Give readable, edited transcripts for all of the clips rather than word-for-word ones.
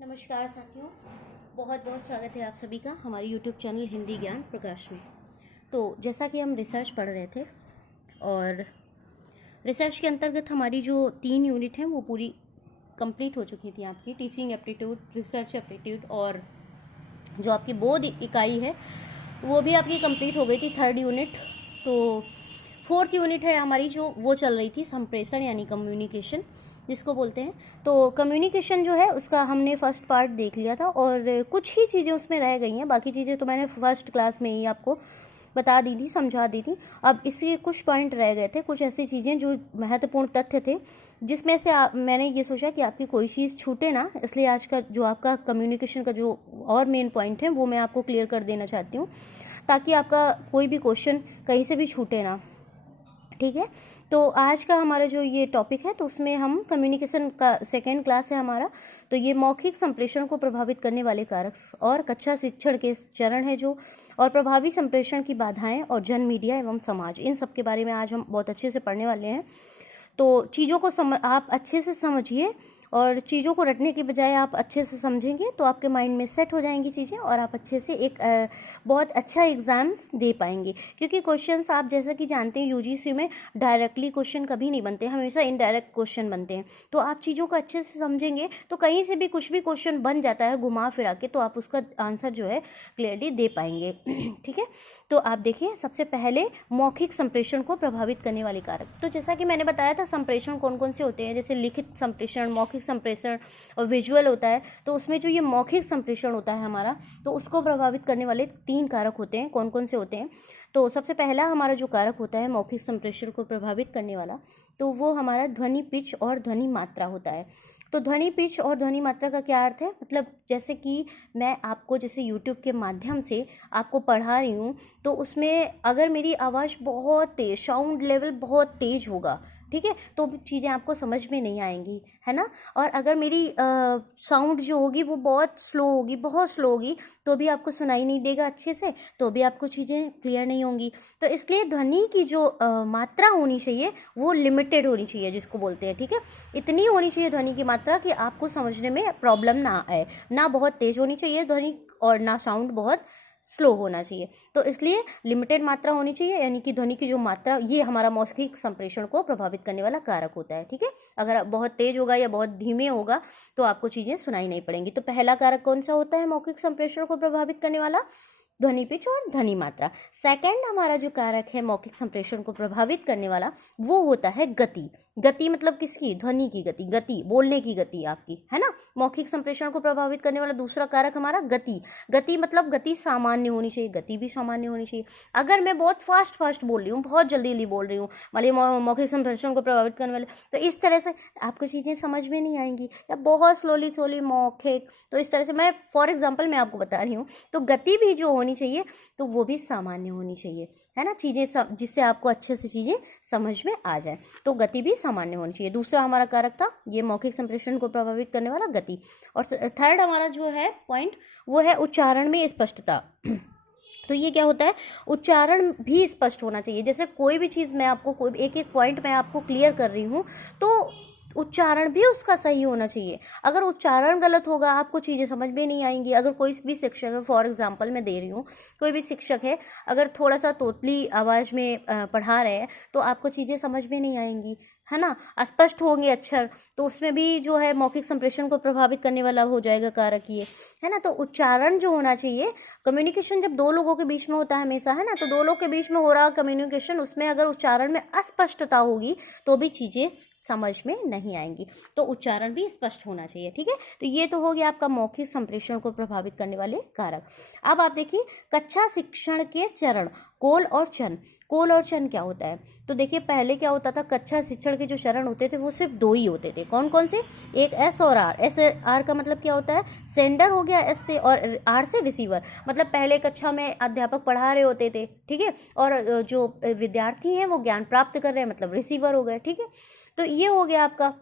नमस्कार साथियों, बहुत बहुत स्वागत है आप सभी का हमारे YouTube चैनल हिंदी ज्ञान प्रकाश में। तो जैसा कि हम रिसर्च पढ़ रहे थे और रिसर्च के अंतर्गत हमारी जो 3 यूनिट हैं वो पूरी कंप्लीट हो चुकी थी। आपकी टीचिंग एप्टीट्यूड, रिसर्च एप्टीट्यूड और जो आपकी बोध इकाई है वो भी आपकी कंप्लीट हो गई थी, 3rd यूनिट। तो 4th यूनिट है हमारी जो वो चल रही थी, संप्रेषण यानी कम्युनिकेशन जिसको बोलते हैं। तो कम्युनिकेशन जो है उसका हमने फर्स्ट पार्ट देख लिया था और कुछ ही चीज़ें उसमें रह गई हैं, बाकी चीज़ें तो मैंने फर्स्ट क्लास में ही आपको बता दी थी, समझा दी थी। अब इसके कुछ पॉइंट रह गए थे, कुछ ऐसी चीज़ें जो महत्वपूर्ण तथ्य थे जिसमें से मैंने ये सोचा कि आपकी कोई चीज़ छूटे ना, इसलिए आज का जो आपका कम्युनिकेशन का जो और मेन पॉइंट है वो मैं आपको क्लियर कर देना चाहती हूँ, ताकि आपका कोई भी क्वेश्चन कहीं से भी छूटे ना। ठीक है, तो आज का हमारा जो ये टॉपिक है तो उसमें हम कम्युनिकेशन का 2nd क्लास है हमारा। तो ये मौखिक संप्रेषण को प्रभावित करने वाले कारक और कक्षा शिक्षण के चरण है जो, और प्रभावी संप्रेषण की बाधाएं और जन मीडिया एवं समाज, इन सब के बारे में आज हम बहुत अच्छे से पढ़ने वाले हैं। तो चीज़ों को आप अच्छे से समझिए और चीज़ों को रटने के बजाय आप अच्छे से समझेंगे तो आपके माइंड में सेट हो जाएंगी चीज़ें और आप अच्छे से एक बहुत अच्छा एग्ज़ाम्स दे पाएंगे। क्योंकि क्वेश्चंस आप जैसा कि जानते हैं यूजीसी में डायरेक्टली क्वेश्चन कभी नहीं बनते, हमेशा इनडायरेक्ट क्वेश्चन बनते हैं। तो आप चीज़ों को अच्छे से समझेंगे तो कहीं से भी कुछ भी क्वेश्चन बन जाता है घुमा फिरा के, तो आप उसका आंसर जो है क्लियरली दे पाएंगे। ठीक है, तो आप देखिए सबसे पहले मौखिक संप्रेषण को प्रभावित करने वाले कारक। तो जैसा कि मैंने बताया था संप्रेषण कौन कौन से होते हैं, जैसे लिखित संप्रेषण, मौखिक संप्रेषण और विजुअल होता है। तो उसमें जो ये मौखिक संप्रेषण होता है हमारा, तो उसको प्रभावित करने वाले 3 कारक होते हैं। कौन कौन से होते हैं? तो सबसे पहला हमारा जो कारक होता है मौखिक संप्रेषण को प्रभावित करने वाला, तो वो हमारा ध्वनि पिच और ध्वनि मात्रा होता है। तो ध्वनि पिच और ध्वनि मात्रा का क्या अर्थ है? मतलब जैसे कि मैं आपको जैसे YouTube के माध्यम से आपको पढ़ा रही हूँ, तो उसमें अगर मेरी आवाज़ बहुत तेज, साउंड लेवल बहुत तेज होगा, ठीक है, तो चीज़ें आपको समझ में नहीं आएंगी, है ना। और अगर मेरी साउंड जो होगी वो बहुत स्लो होगी, बहुत स्लो होगी, तो भी आपको सुनाई नहीं देगा अच्छे से, तो भी आपको चीज़ें क्लियर नहीं होंगी। तो इसलिए ध्वनि की जो मात्रा होनी चाहिए वो लिमिटेड होनी चाहिए, जिसको बोलते हैं। ठीक है, इतनी होनी चाहिए ध्वनि की मात्रा कि आपको समझने में प्रॉब्लम ना आए, ना बहुत तेज़ होनी चाहिए ध्वनि और ना साउंड बहुत स्लो होना चाहिए। तो इसलिए लिमिटेड मात्रा होनी चाहिए, यानी कि ध्वनि की जो मात्रा, ये हमारा मौखिक संप्रेषण को प्रभावित करने वाला कारक होता है। ठीक है, अगर बहुत तेज होगा या बहुत धीमे होगा तो आपको चीज़ें सुनाई नहीं पड़ेंगी। तो पहला कारक कौन सा होता है मौखिक संप्रेषण को प्रभावित करने वाला? ध्वनि पिच और ध्वनि मात्रा। 2nd हमारा जो कारक है मौखिक संप्रेषण को प्रभावित करने वाला, वो होता है गति। गति मतलब किसकी? ध्वनि की गति, गति बोलने की गति आपकी, है ना। मौखिक संप्रेषण को प्रभावित करने वाला दूसरा कारक हमारा गति। गति मतलब गति सामान्य होनी चाहिए, गति भी सामान्य होनी चाहिए। अगर मैं बहुत फास्ट बोल रही हूँ, बहुत जल्दी बोल रही हूँ, मान मौखिक संप्रेषण को प्रभावित करने वाले, तो इस तरह से आपको चीज़ें समझ में नहीं आएंगी। या बहुत स्लोली मौखिक, तो इस तरह से मैं फॉर एग्जाम्पल मैं आपको बता रही हूँ। तो गति भी जो होनी चाहिए तो वो भी सामान्य होनी चाहिए, है ना, चीज़ें जिससे आपको अच्छे से चीज़ें समझ में आ जाए। तो गति भी सामान्य होनी चाहिए। दूसरा हमारा कारक था ये मौखिक संप्रेषण को प्रभावित करने वाला गति। और 3rd हमारा जो है पॉइंट वो है उच्चारण में स्पष्टता। तो ये क्या होता है? उच्चारण भी स्पष्ट होना चाहिए। जैसे कोई भी चीज़ मैं आपको, कोई एक पॉइंट मैं आपको क्लियर कर रही हूँ, तो उच्चारण भी उसका सही होना चाहिए। अगर उच्चारण गलत होगा आपको चीज़ें समझ में नहीं आएंगी। अगर कोई भी शिक्षक है, फॉर एग्जांपल मैं दे रही हूँ, कोई भी शिक्षक है अगर थोड़ा सा तोतली आवाज़ में पढ़ा रहे हैं तो आपको चीज़ें समझ में नहीं आएंगी, है ना, अस्पष्ट होंगे अक्षर, तो उसमें भी जो है मौखिक संप्रेषण को प्रभावित करने वाला हो जाएगा कारक ये, है ना। तो उच्चारण जो होना चाहिए, कम्युनिकेशन जब 2 लोगों के बीच में होता है हमेशा, है ना, तो 2 लोग के बीच में हो रहा कम्युनिकेशन, उसमें अगर उच्चारण में अस्पष्टता होगी तो भी चीज़ें समझ में नहीं आएंगी। तो उच्चारण भी स्पष्ट होना चाहिए। ठीक है, तो ये तो हो गया आपका मौखिक संप्रेषण को प्रभावित करने वाले कारक। अब आप देखिए कक्षा शिक्षण के चरण, कोल और चन। कोल और चन क्या होता है? तो देखिए पहले क्या होता था, कक्षा शिक्षण के जो चरण होते थे वो सिर्फ 2 ही होते थे। कौन कौन से? एक एस और आर। एस आर का मतलब क्या होता है? सेंडर हो गया एस से, और आर से रिसीवर। मतलब पहले कक्षा में अध्यापक पढ़ा रहे होते थे, ठीक है, और जो विद्यार्थी हैं वो ज्ञान प्राप्त कर रहे हैं, मतलब रिसीवर हो गए। ठीक है, तो ये हो गया आपका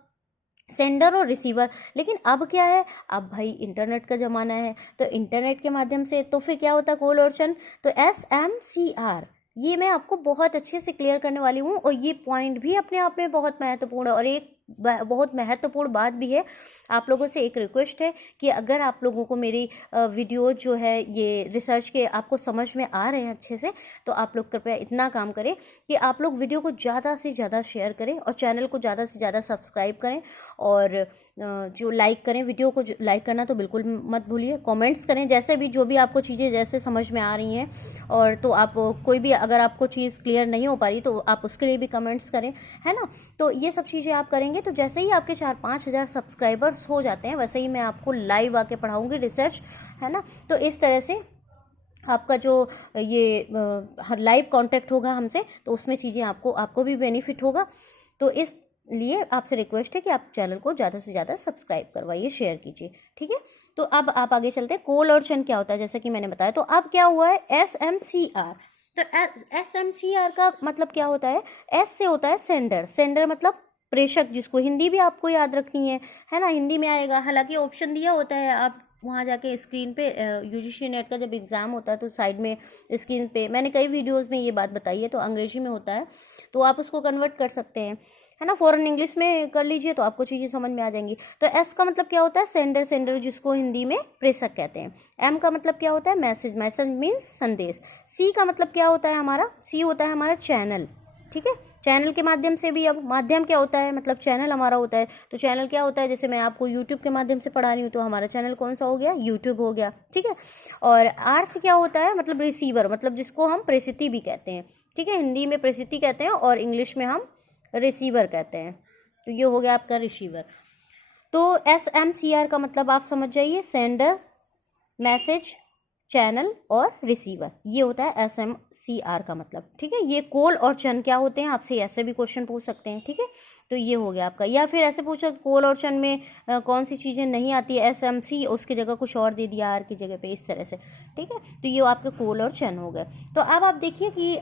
सेंडर और रिसीवर। लेकिन अब क्या है? अब भाई इंटरनेट का ज़माना है, तो इंटरनेट के माध्यम से तो फिर क्या होता है कोल और चन? तो SMCR, ये मैं आपको बहुत अच्छे से क्लियर करने वाली हूँ, और ये पॉइंट भी अपने आप में बहुत महत्वपूर्ण है। और एक बहुत महत्वपूर्ण बात भी है, आप लोगों से एक रिक्वेस्ट है कि अगर आप लोगों को मेरी वीडियो जो है ये रिसर्च के आपको समझ में आ रहे हैं अच्छे से, तो आप लोग कृपया इतना काम करें कि आप लोग वीडियो को ज़्यादा से ज़्यादा शेयर करें और चैनल को ज़्यादा से ज़्यादा सब्सक्राइब करें, और जो लाइक करें, वीडियो को लाइक करना तो बिल्कुल मत भूलिए, कमेंट्स करें जैसे भी, जो भी आपको चीज़ें जैसे समझ में आ रही हैं, और तो आप कोई भी अगर आपको चीज़ क्लियर नहीं हो पा रही तो आप उसके लिए भी कमेंट्स करें, है ना। तो ये सब चीज़ें आप करेंगे तो जैसे ही आपके 4-5 हज़ार सब्सक्राइबर्स हो जाते हैं वैसे ही मैं आपको लाइव आके पढ़ाऊँगी रिसर्च, है ना। तो इस तरह से आपका जो ये लाइव कांटेक्ट होगा हमसे, तो उसमें चीज़ें आपको भी बेनिफिट होगा। तो इस लिए आपसे रिक्वेस्ट है कि आप चैनल को ज़्यादा से ज़्यादा सब्सक्राइब करवाइए, शेयर कीजिए, ठीक है। तो अब आप आगे चलते हैं, कोल और शन क्या होता है, जैसा कि मैंने बताया। तो अब क्या हुआ है, SMCR। तो SMCR का मतलब क्या होता है, S से होता है सेंडर, सेंडर मतलब प्रेषक, जिसको हिंदी भी आपको याद रखनी है ना, हिंदी में आएगा। हालांकि ऑप्शन दिया होता है, आप वहाँ जाके स्क्रीन पे UGC नेट का जब एग्ज़ाम होता है तो साइड में स्क्रीन पे मैंने कई वीडियोस में ये बात बताई है, तो अंग्रेजी में होता है, तो आप उसको कन्वर्ट कर सकते हैं, है ना। फॉरन इंग्लिश में कर लीजिए तो आपको चीज़ें समझ में आ जाएंगी। तो एस का मतलब क्या होता है, सेंडर, सेंडर जिसको हिंदी में प्रेषक कहते हैं। एम का मतलब क्या होता है, मैसेज, मैसेज मीन्स संदेश। सी का मतलब क्या होता है हमारा, सी होता है हमारा चैनल, ठीक है। चैनल के माध्यम से भी, अब माध्यम क्या होता है, मतलब चैनल हमारा होता है। तो चैनल क्या होता है, जैसे मैं आपको यूट्यूब के माध्यम से पढ़ा रही हूँ तो हमारा चैनल कौन सा हो गया, यूट्यूब हो गया, ठीक है। और आर से क्या होता है, मतलब रिसीवर, मतलब जिसको हम प्रसिद्धि भी कहते हैं, ठीक है। हिंदी में प्रसिद्धि कहते हैं और इंग्लिश में हम रिसीवर कहते हैं। तो ये हो गया आपका रिसीवर। तो SMCR का मतलब आप समझ जाइए, सेंडर, मैसेज, चैनल और रिसीवर, ये होता है SMCR का मतलब, ठीक है। ये कोल और चन क्या होते हैं, आपसे ऐसे भी क्वेश्चन पूछ सकते हैं, ठीक है। तो ये हो गया आपका, या फिर ऐसे पूछा कोल और चन में कौन सी चीज़ें नहीं आती है, SMC उसकी जगह कुछ और दे दिया आर की जगह पे, इस तरह से, ठीक है। तो ये आपके कोल और चन हो गए। तो अब आप देखिए कि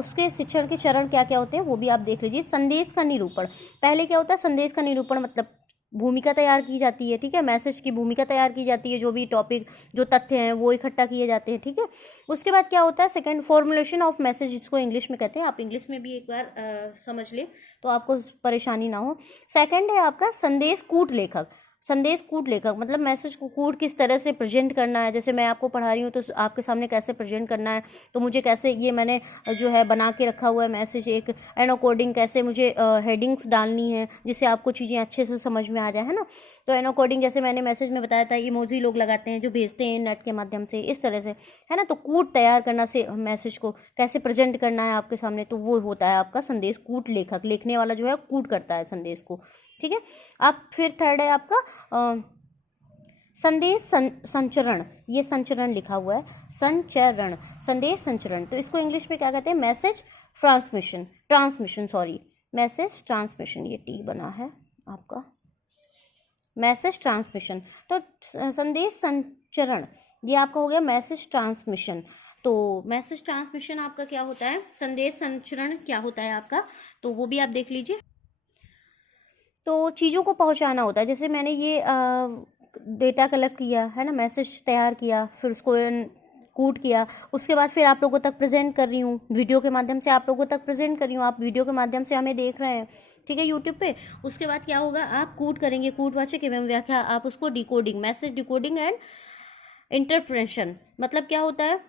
उसके शिक्षण के चरण क्या क्या होते हैं, वो भी आप देख लीजिए। संदेश का निरूपण, पहले क्या होता है, संदेश का निरूपण मतलब भूमिका तैयार की जाती है, ठीक है। मैसेज की भूमिका तैयार की जाती है, जो भी टॉपिक, जो तथ्य हैं वो इकट्ठा किए जाते हैं, ठीक है। उसके बाद क्या होता है, सेकंड, फॉर्मुलेशन ऑफ मैसेज, जिसको इंग्लिश में कहते हैं। आप इंग्लिश में भी एक बार समझ लें तो आपको परेशानी ना हो। सेकंड है आपका संदेश कूट लेखक। संदेश कूट लेखक मतलब मैसेज को कूट किस तरह से प्रेजेंट करना है, जैसे मैं आपको पढ़ा रही हूँ तो आपके सामने कैसे प्रेजेंट करना है, तो मुझे कैसे, ये मैंने जो है बना के रखा हुआ है मैसेज एक एंड कोडिंग, कैसे मुझे हेडिंग्स डालनी है जिससे आपको चीज़ें अच्छे से समझ में आ जाए, है ना। तो एनो कोडिंग जैसे मैंने मैसेज में बताया था, इमोजी लोग लगाते हैं जो भेजते हैं नेट के माध्यम से, इस तरह से, है ना। तो कूट तैयार करना से मैसेज को कैसे प्रेजेंट करना है आपके सामने, तो वो होता है आपका संदेश कूट लेखक। लिखने वाला जो है कूट करता है संदेश को, ठीक है। अब फिर थर्ड है आपका संदेश संचरण, ये संचरण लिखा हुआ है, संचरण, संदेश संचरण। तो इसको इंग्लिश में क्या कहते हैं, message transmission, transmission sorry, message transmission, ये टी बना है आपका, मैसेज ट्रांसमिशन। तो संदेश संचरण ये आपका हो गया मैसेज ट्रांसमिशन। तो मैसेज ट्रांसमिशन आपका क्या होता है, संदेश संचरण क्या होता है आपका, तो वो भी आप देख लीजिए। तो चीज़ों को पहुंचाना होता है, जैसे मैंने ये डेटा कलेक्ट किया है ना, मैसेज तैयार किया, फिर उसको कूट किया, उसके बाद फिर आप लोगों तक प्रेजेंट कर रही हूँ, वीडियो के माध्यम से आप लोगों तक प्रेजेंट कर रही हूँ, आप वीडियो के माध्यम से हमें देख रहे हैं, ठीक है, यूट्यूब पे। उसके बाद क्या होगा, आप कूट करेंगे, कूटवाचक एवं व्याख्या, आप उसको decoding, message decoding and interpretation, मतलब क्या होता है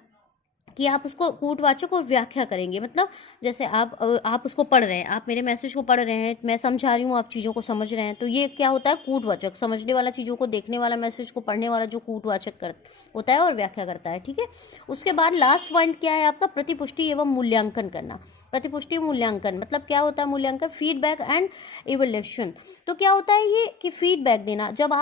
कि आप उसको कूटवाचक और व्याख्या करेंगे। मतलब जैसे आप उसको पढ़ रहे हैं, आप मेरे मैसेज को पढ़ रहे हैं, मैं समझा रही हूँ, आप चीज़ों को समझ रहे हैं, तो ये क्या होता है, कूटवाचक, समझने वाला चीज़ों को, देखने वाला मैसेज को, पढ़ने वाला जो कूटवाचक होता है और व्याख्या करता है, ठीक है। उसके बाद लास्ट पॉइंट क्या है आपका, प्रतिपुष्टि एवं मूल्यांकन करना। प्रतिपुष्टि मूल्यांकन मतलब क्या होता है, मूल्यांकन, फीडबैक एंड इवैल्यूएशन। तो क्या होता है ये कि फीडबैक देना, जब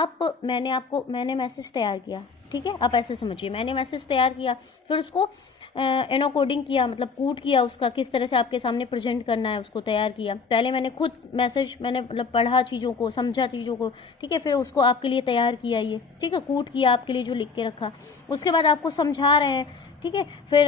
मैंने मैसेज तैयार किया, ठीक है, आप ऐसे समझिए, मैंने मैसेज तैयार किया, फिर उसको एनो कोडिंग किया, मतलब कूट किया, उसका किस तरह से आपके सामने प्रेजेंट करना है उसको तैयार किया। पहले मैंने खुद मैसेज मतलब पढ़ा चीज़ों को, समझा चीज़ों को, ठीक है, फिर उसको आपके लिए तैयार किया, ये ठीक है, कूट किया आपके लिए जो लिख के रखा। उसके बाद आपको समझा रहे हैं, ठीक है, फिर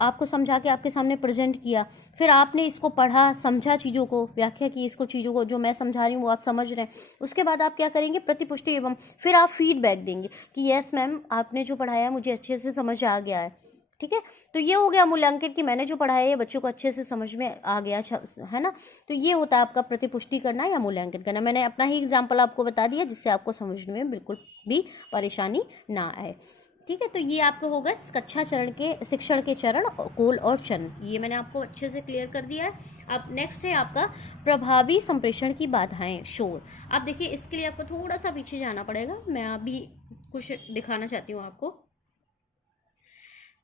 आपको समझा के आपके सामने प्रेजेंट किया, फिर आपने इसको पढ़ा, समझा, चीज़ों को व्याख्या की, इसको चीज़ों को जो मैं समझा रही हूँ वो आप समझ रहे हैं। उसके बाद आप क्या करेंगे, प्रतिपुष्टि एवं, फिर आप फीडबैक देंगे कि यस मैम, आपने जो पढ़ाया मुझे अच्छे से समझ आ गया है, ठीक है। तो ये हो गया मूल्यांकन कि मैंने जो पढ़ा है ये बच्चों को अच्छे से समझ में आ गया, है ना। तो ये होता है आपका प्रतिपुष्टि करना या मूल्यांकन करना। मैंने अपना ही एग्जाम्पल आपको बता दिया जिससे आपको समझने में बिल्कुल भी परेशानी ना आए, ठीक है। तो ये आपको होगा कक्षा चरण के शिक्षण के चरण, कोल और चरण, ये मैंने आपको अच्छे से क्लियर कर दिया है। अब नेक्स्ट है आपका प्रभावी संप्रेषण की बाधाएं, शोर। अब देखिए इसके लिए आपको थोड़ा सा पीछे जाना पड़ेगा, मैं अभी कुछ दिखाना चाहती हूँ आपको।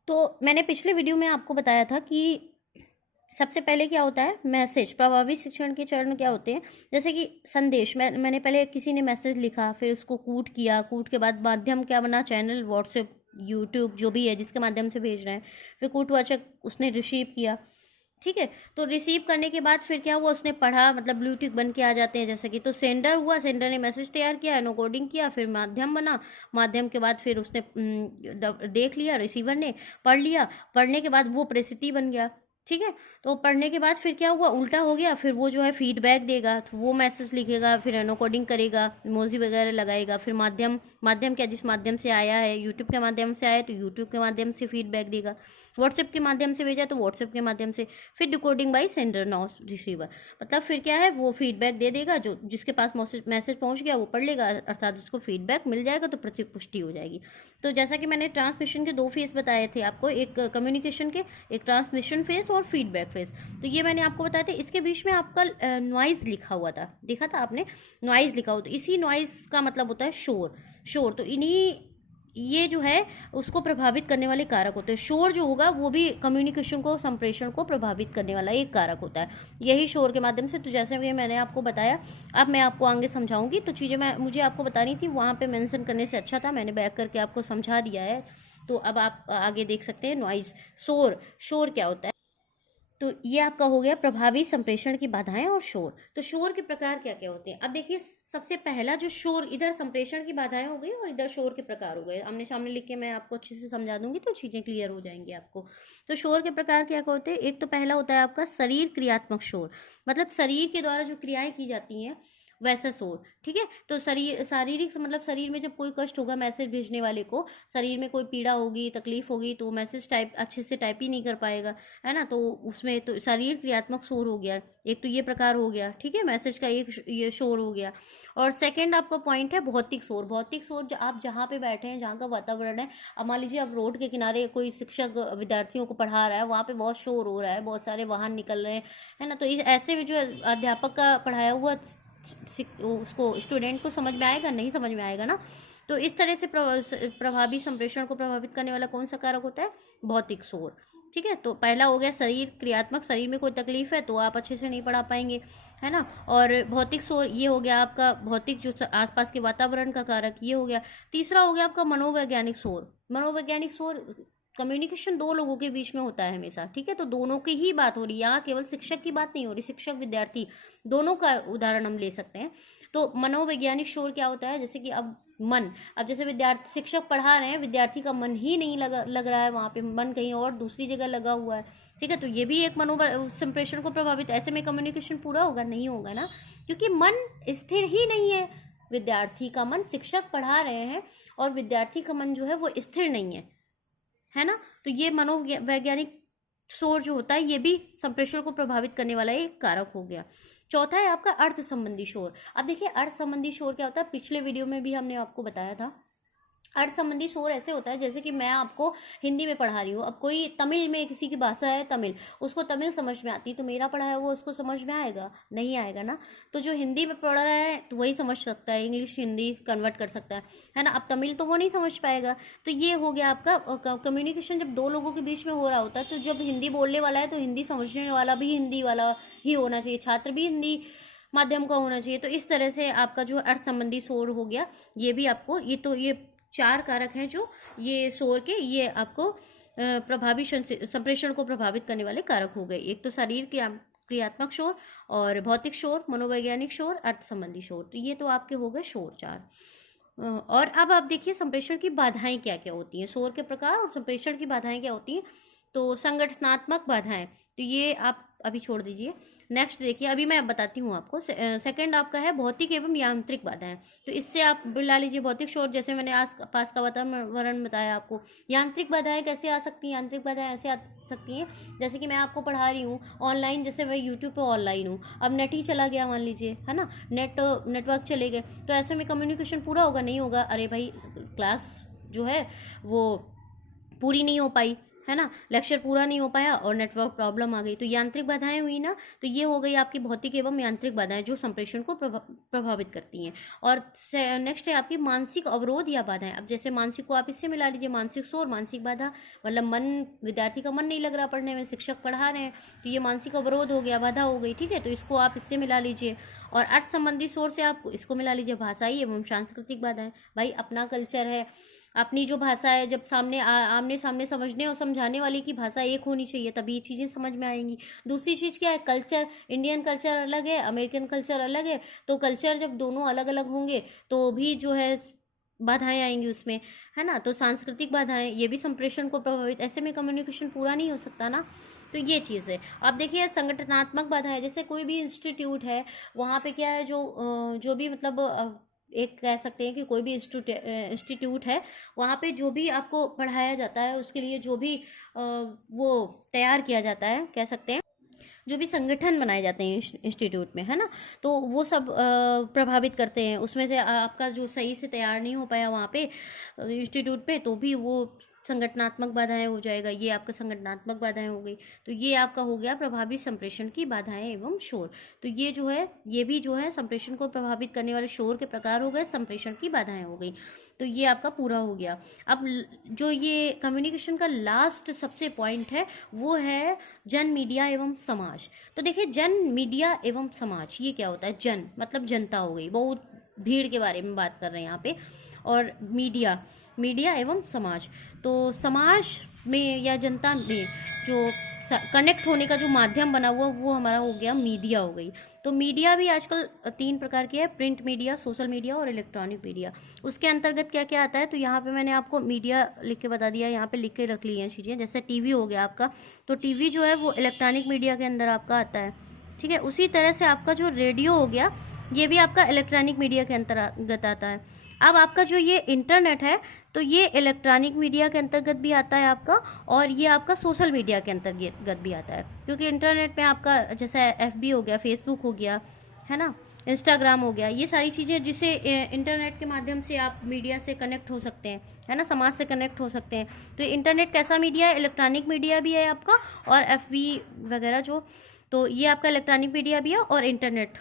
तो मैंने पिछले वीडियो में आपको बताया था कि सबसे पहले क्या होता है, मैसेज। प्रभावी शिक्षण के चरण क्या होते हैं, जैसे कि संदेश, मैंने पहले किसी ने मैसेज लिखा, फिर उसको कूट किया, कूट के बाद माध्यम क्या बना, चैनल, व्हाट्सएप, यूट्यूब, जो भी है जिसके माध्यम से भेज रहे हैं, फिर कूटवाचक उसने रिसीव किया, ठीक है। तो रिसीव करने के बाद फिर क्या हुआ, उसने पढ़ा, मतलब ब्लूटिक बन के आ जाते हैं जैसे कि। तो सेंडर हुआ, सेंडर ने मैसेज तैयार किया, एनकोडिंग किया, फिर माध्यम बना, माध्यम के बाद फिर उसने देख लिया, रिसीवर ने पढ़ लिया, पढ़ने के बाद वो परिस्थिति बन गया, ठीक है। तो पढ़ने के बाद फिर क्या हुआ, उल्टा हो गया, फिर वो जो है फीडबैक देगा, तो वो मैसेज लिखेगा, फिर एनकोडिंग करेगा, इमोजी वगैरह लगाएगा, फिर माध्यम क्या, जिस माध्यम से आया है, यूट्यूब के माध्यम से आया तो यूट्यूब के माध्यम से फीडबैक देगा, व्हाट्सएप के माध्यम से भेजा तो व्हाट्सएप के माध्यम से, फिर डिकोडिंग बाई सेंडर नॉ रिसीवर, मतलब फिर क्या है, वो फीडबैक दे देगा, जो जिसके पास मैसेज पहुंच गया वो पढ़ लेगा, अर्थात उसको फीडबैक मिल जाएगा, तो प्रतिपुष्टि हो जाएगी। तो जैसा कि मैंने ट्रांसमिशन के 2 फेज बताए थे आपको, एक कम्युनिकेशन के, एक ट्रांसमिशन फेज और फीडबैक फेज। तो ये मैंने आपको बताया था। इसके बीच में आपका नॉइज लिखा हुआ था, देखा था आपने, नॉइज लिखा हुआ, तो इसी नॉइज का मतलब होता है शोर। शोर तो इन्हीं, ये जो है उसको प्रभावित करने वाले कारक होते हैं। शोर जो होगा वो भी कम्युनिकेशन को, संप्रेषण को प्रभावित करने वाला एक कारक होता है, यही शोर के माध्यम से। तो जैसे कि मैंने आपको बताया, अब मैं आपको आगे समझाऊंगी, तो चीज़ें मुझे आपको बतानी थी, वहाँ पे मेंशन करने से अच्छा था, मैंने बैक करके आपको समझा दिया है। तो अब आप आगे देख सकते हैं नॉइज, शोर। शोर क्या होता है, तो ये आपका हो गया प्रभावी संप्रेषण की बाधाएं और शोर। तो शोर के प्रकार क्या क्या होते हैं, अब देखिए सबसे पहला जो शोर, इधर संप्रेषण की बाधाएं हो गई और इधर शोर के प्रकार हो गए, आमने सामने लिख के मैं आपको अच्छे से समझा दूंगी तो चीजें क्लियर हो जाएंगी आपको। तो शोर के प्रकार क्या क्या होते हैं, एक तो पहला होता है आपका शरीर क्रियात्मक शोर, मतलब शरीर के द्वारा जो क्रियाएं की जाती हैं वैसा शोर, ठीक है। तो शारीरिक मतलब शरीर में जब कोई कष्ट होगा मैसेज भेजने वाले को, शरीर में कोई पीड़ा होगी, तकलीफ होगी, तो मैसेज टाइप अच्छे से टाइप ही नहीं कर पाएगा, है ना। तो उसमें तो शरीर क्रियात्मक शोर हो गया, एक तो ये प्रकार हो गया, ठीक है, मैसेज का एक ये शोर हो गया। और सेकंड आपका पॉइंट है भौतिक शोर। भौतिक शोर, आप जहाँ पे बैठे हैं, जहाँ का वातावरण है, अब मान लीजिए आप रोड के किनारे कोई शिक्षक विद्यार्थियों को पढ़ा रहा है, वहाँ पे बहुत शोर हो रहा है, बहुत सारे वाहन निकल रहे हैं, है ना। तो ऐसे में जो अध्यापक का पढ़ाया हुआ उसको स्टूडेंट को समझ में आएगा, नहीं समझ में आएगा ना। तो इस तरह से प्रभावी संप्रेषण को प्रभावित करने वाला कौन सा कारक होता है, भौतिक शोर, ठीक है। तो पहला हो गया शरीर क्रियात्मक, शरीर में कोई तकलीफ है तो आप अच्छे से नहीं पढ़ा पाएंगे, है ना। और भौतिक शोर ये हो गया आपका भौतिक, जो आसपास के वातावरण का कारक, ये हो गया। तीसरा हो गया आपका मनोवैज्ञानिक शोर। मनोवैज्ञानिक शोर, कम्युनिकेशन 2 लोगों के बीच में होता है हमेशा, ठीक है। तो दोनों की ही बात हो रही है यहाँ, केवल शिक्षक की बात नहीं हो रही, शिक्षक विद्यार्थी दोनों का उदाहरण हम ले सकते हैं। तो मनोवैज्ञानिक शोर क्या होता है, जैसे कि अब जैसे विद्यार्थी, शिक्षक पढ़ा रहे हैं, विद्यार्थी का मन ही नहीं लग रहा है वहाँ पे, मन कहीं और दूसरी जगह लगा हुआ है, ठीक है। तो ये भी एक संप्रेषण को प्रभावित, ऐसे में कम्युनिकेशन पूरा होगा, नहीं होगा ना, क्योंकि मन स्थिर ही नहीं है। विद्यार्थी का मन, शिक्षक पढ़ा रहे हैं और विद्यार्थी का मन जो है वो स्थिर नहीं है ना। तो ये मनोवैज्ञानिक शोर जो होता है ये भी संप्रेषण को प्रभावित करने वाला एक कारक हो गया। चौथा है आपका अर्थ संबंधी शोर। अब देखिए अर्थ संबंधी शोर क्या होता है, पिछले वीडियो में भी हमने आपको बताया था। अर्थ संबंधी शोर ऐसे होता है जैसे कि मैं आपको हिंदी में पढ़ा रही हूँ, अब कोई तमिल में, किसी की भाषा है तमिल, उसको तमिल समझ में आती, तो मेरा पढ़ा है वो उसको समझ में आएगा, नहीं आएगा ना। तो जो हिंदी में पढ़ रहा है तो वही समझ सकता है, इंग्लिश हिंदी कन्वर्ट कर सकता है ना। अब तमिल तो वो नहीं समझ पाएगा। तो ये हो गया आपका कम्युनिकेशन, जब 2 लोगों के बीच में हो रहा होता है, तो जब हिंदी बोलने वाला है तो हिंदी समझने वाला भी हिंदी वाला ही होना चाहिए, छात्र भी हिंदी माध्यम का होना चाहिए। तो इस तरह से आपका जो अर्थ संबंधी शोर हो गया, ये भी आपको, ये 4 कारक हैं जो ये शोर के, ये आपको प्रभावी संप्रेषण को प्रभावित करने वाले कारक हो गए। एक तो शरीर क्रियात्मक शोर, और भौतिक शोर, मनोवैज्ञानिक शोर, अर्थ संबंधी शोर। तो ये तो आपके हो गए शोर 4। और अब आप देखिए संप्रेषण की बाधाएं क्या क्या होती हैं, शोर के प्रकार और संप्रेषण की बाधाएं क्या होती हैं। तो संगठनात्मक बाधाएं, तो ये आप अभी छोड़ दीजिए। नेक्स्ट देखिए, अभी मैं बताती हूँ आपको। सेकंड आपका है भौतिक एवं यांत्रिक बाधाएं। तो इससे आप बुला लीजिए भौतिक शोर, जैसे मैंने आस पास का वातावरण बताया आपको। यांत्रिक बाधाएं कैसे आ सकती हैं? यांत्रिक बाधाएं ऐसे आ सकती हैं जैसे कि मैं आपको पढ़ा रही हूँ ऑनलाइन, जैसे मैं यूट्यूब पे ऑनलाइन हूँ, अब नेट ही चला गया मान लीजिए, है ना, नेटवर्क चले गए, तो ऐसे में कम्युनिकेशन पूरा होगा? नहीं होगा। अरे भाई, क्लास जो है वो पूरी नहीं हो पाई, है ना, लेक्चर पूरा नहीं हो पाया और नेटवर्क प्रॉब्लम आ गई, तो यांत्रिक बाधाएं हुई ना। तो ये हो गई आपकी भौतिक एवं यांत्रिक बाधाएं जो संप्रेषण को प्रभावित करती हैं। और नेक्स्ट है आपकी मानसिक अवरोध या बाधाएं। अब जैसे मानसिक को आप इससे मिला लीजिए, मानसिक शोर, मानसिक बाधा, मतलब मन, विद्यार्थी का मन नहीं लग रहा पढ़ने में, शिक्षक पढ़ा रहे हैं, तो ये मानसिक अवरोध हो गया, बाधा हो गई, ठीक है। तो इसको आप इससे मिला लीजिए। और अर्थ संबंधी शोर से आप इसको मिला लीजिए, भाषाई एवं सांस्कृतिक बाधाएं। भाई अपना कल्चर है, अपनी जो भाषा है, जब आमने सामने समझने और समझाने वाले की भाषा एक होनी चाहिए, तभी ये चीज़ें समझ में आएंगी। दूसरी चीज़ क्या है, कल्चर, इंडियन कल्चर अलग है, अमेरिकन कल्चर अलग है, तो कल्चर जब दोनों अलग अलग होंगे तो भी जो है बाधाएं आएंगी उसमें, है ना। तो सांस्कृतिक बाधाएं, ये भी संप्रेषण को प्रभावित, ऐसे में कम्युनिकेशन पूरा नहीं हो सकता ना। तो ये चीज़ है। अब देखिए संगठनात्मक बाधाएं, जैसे कोई भी इंस्टीट्यूट है, वहाँ पे क्या है, जो भी मतलब एक कह सकते हैं कि कोई भी इंस्टीट्यूट है, वहाँ पे जो भी आपको पढ़ाया जाता है, उसके लिए जो भी वो तैयार किया जाता है, कह सकते हैं जो भी संगठन बनाए जाते हैं इंस्टीट्यूट में, है ना, तो वो सब प्रभावित करते हैं। उसमें से आपका जो सही से तैयार नहीं हो पाया वहाँ पे इंस्टीट्यूट पे, तो भी वो संगठनात्मक बाधाएं हो जाएगा। ये आपका संगठनात्मक बाधाएं हो गई। तो ये आपका हो गया प्रभावी संप्रेषण की बाधाएं एवं शोर। तो ये जो है, ये भी जो है संप्रेषण को प्रभावित करने वाले शोर के प्रकार हो गए, संप्रेषण की बाधाएं हो गई। तो ये आपका पूरा हो गया। अब जो ये कम्युनिकेशन का लास्ट सबसे पॉइंट है, वो है जन, मीडिया एवं समाज। तो देखिए जन, मीडिया एवं समाज, ये क्या होता है? जन मतलब जनता हो गई, बहुत भीड़ के बारे में बात कर रहे हैं यहाँ पे। और मीडिया एवं समाज, तो समाज में या जनता में जो कनेक्ट होने का जो माध्यम बना हुआ, वो हमारा हो गया मीडिया हो गई। तो मीडिया भी आजकल 3 प्रकार की है, प्रिंट मीडिया, सोशल मीडिया और इलेक्ट्रॉनिक मीडिया। उसके अंतर्गत क्या क्या आता है, तो यहाँ पे मैंने आपको मीडिया लिख के बता दिया, यहाँ पे लिख के रख ली हैं चीज़ें। जैसे टीवी हो गया आपका, तो टीवी जो है वो इलेक्ट्रॉनिक मीडिया के अंदर आपका आता है, ठीक है। उसी तरह से आपका जो रेडियो हो गया, ये भी आपका इलेक्ट्रॉनिक मीडिया के अंतर्गत आता है। अब आपका जो ये इंटरनेट है, तो ये इलेक्ट्रॉनिक मीडिया के अंतर्गत भी आता है आपका, और ये आपका सोशल मीडिया के अंतर्गत भी आता है। क्योंकि इंटरनेट में आपका जैसे FB हो गया, फेसबुक हो गया, है ना, इंस्टाग्राम हो गया, ये सारी चीज़ें जिसे इंटरनेट के माध्यम से आप मीडिया से कनेक्ट हो सकते हैं, है ना, समाज से कनेक्ट हो सकते हैं। तो इंटरनेट कैसा मीडिया है? इलेक्ट्रॉनिक मीडिया भी है आपका, और FB वगैरह जो, तो ये आपका इलेक्ट्रॉनिक मीडिया भी है, और इंटरनेट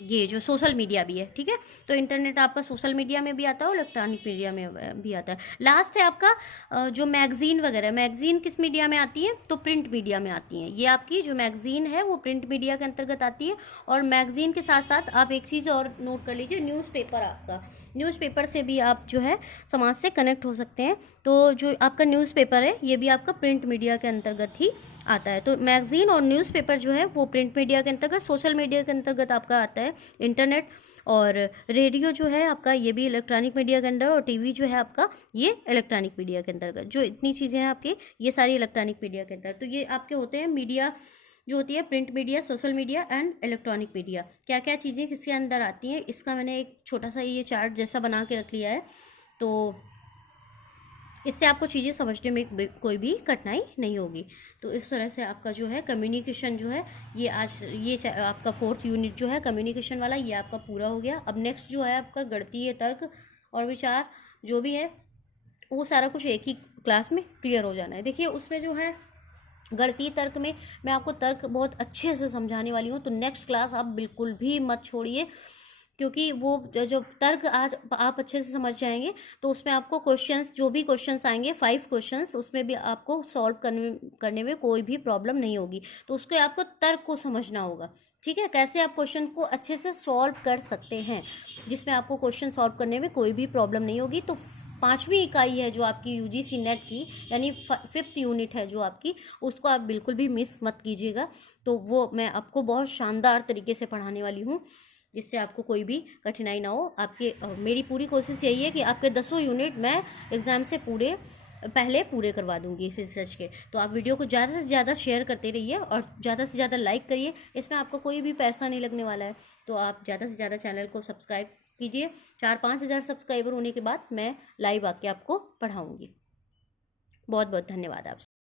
ये जो सोशल मीडिया भी है, ठीक है। तो इंटरनेट आपका सोशल मीडिया में भी आता है और इलेक्ट्रॉनिक मीडिया में भी आता है। लास्ट है आपका जो मैगजीन वगैरह, मैगजीन किस मीडिया में आती है? तो प्रिंट मीडिया में आती हैं। ये आपकी जो मैगजीन है वो प्रिंट मीडिया के अंतर्गत आती है। और मैगजीन के साथ साथ आप एक चीज़ और नोट कर लीजिए, न्यूज़पेपर। आपका न्यूज़पेपर से भी आप जो है समाज से कनेक्ट हो सकते हैं। तो जो आपका न्यूज़पेपर है, ये भी आपका प्रिंट मीडिया के अंतर्गत ही आता है। तो मैगजीन और न्यूज़पेपर जो है वो प्रिंट मीडिया के अंतर्गत, सोशल मीडिया के अंतर्गत आपका आता है इंटरनेट। और रेडियो जो है आपका, ये भी इलेक्ट्रॉनिक मीडिया के अंदर, और टीवी जो है आपका, ये इलेक्ट्रॉनिक मीडिया के अंतर्गत। जो इतनी चीज़ें हैं आपके, ये सारी इलेक्ट्रॉनिक मीडिया के अंदर। तो ये आपके होते हैं मीडिया जो होती है, print media, social media and electronic media. क्या क्या चीज़ें किसके अंदर आती हैं, इसका मैंने एक छोटा सा ये चार्ट जैसा बना के रख लिया है। तो इससे आपको चीज़ें समझने में कोई भी कठिनाई नहीं होगी। तो इस तरह से आपका जो है कम्युनिकेशन जो है, ये आज ये आपका 4th यूनिट जो है कम्युनिकेशन वाला, ये आपका पूरा हो गया। अब नेक्स्ट जो है आपका गणितीय तर्क और विचार जो भी है, वो सारा कुछ एक ही क्लास में क्लियर हो जाना है। देखिए उसमें जो है गणितीय तर्क में मैं आपको तर्क बहुत अच्छे से समझाने वाली हूँ। तो नेक्स्ट क्लास आप बिल्कुल भी मत छोड़िए, क्योंकि वो जो तर्क आज आप अच्छे से समझ जाएंगे, तो उसमें आपको क्वेश्चंस, जो भी क्वेश्चंस आएंगे 5 क्वेश्चंस, उसमें भी आपको सॉल्व करने में कोई भी प्रॉब्लम नहीं होगी। तो उसके आपको तर्क को समझना होगा, ठीक है, कैसे आप क्वेश्चन को अच्छे से सॉल्व कर सकते हैं, जिसमें आपको क्वेश्चन सॉल्व करने में कोई भी प्रॉब्लम नहीं होगी। तो 5वीं इकाई है जो आपकी UGC नेट की, यानी 5th यूनिट है जो आपकी, उसको आप बिल्कुल भी मिस मत कीजिएगा। तो वो मैं आपको बहुत शानदार तरीके से पढ़ाने वाली हूँ, जिससे आपको कोई भी कठिनाई ना हो। मेरी पूरी कोशिश यही है कि आपके 10 यूनिट मैं एग्ज़ाम से पूरे पहले पूरे करवा दूंगी रिसर्च के। तो आप वीडियो को ज़्यादा से ज़्यादा शेयर करते रहिए और ज़्यादा से ज़्यादा लाइक करिए। इसमें आपको कोई भी पैसा नहीं लगने वाला है। तो आप ज़्यादा से ज़्यादा चैनल को सब्सक्राइब कीजिए। 4-5 हज़ार सब्सक्राइबर होने के बाद मैं लाइव आके आपको पढ़ाऊँगी। बहुत बहुत धन्यवाद आप